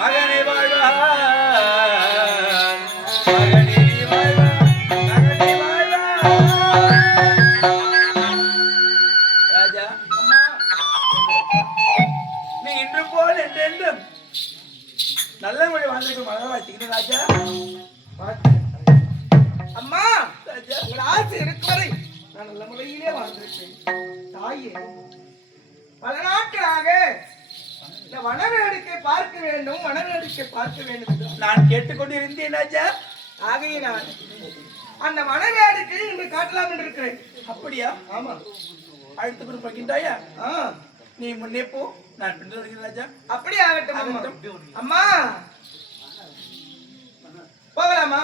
மகனே வாழ்வா நல்ல மொழி வாழ்ந்துட்டு மழை வாய்ச்சிக்கிட்டு ராஜா. அம்மா உங்கள் ஆசை இருக்கு வரை நான் நல்ல முறையிலே வாழ்ந்திருக்கேன். தாயே பல நாட்களாக இந்த வனவேடிக்கை பார்க்க வேண்டும் வனவேடிக்கை பார்க்க வேண்டும் என்று நான் கேட்டுக்கொண்டிருந்தேன் ராஜா. ஆகையினால் அந்த வனவேடிக்கை இன்று காட்டலாம் என்று இருக்கிறேன். அப்படியா? ஆமா. அழைத்து கொண்டு போகின்றாயா? நீ முன்னே போ, நான் பின் வருகிறேன் ராஜா. அப்படி ஆகட்டும். அம்மா போகலாமா?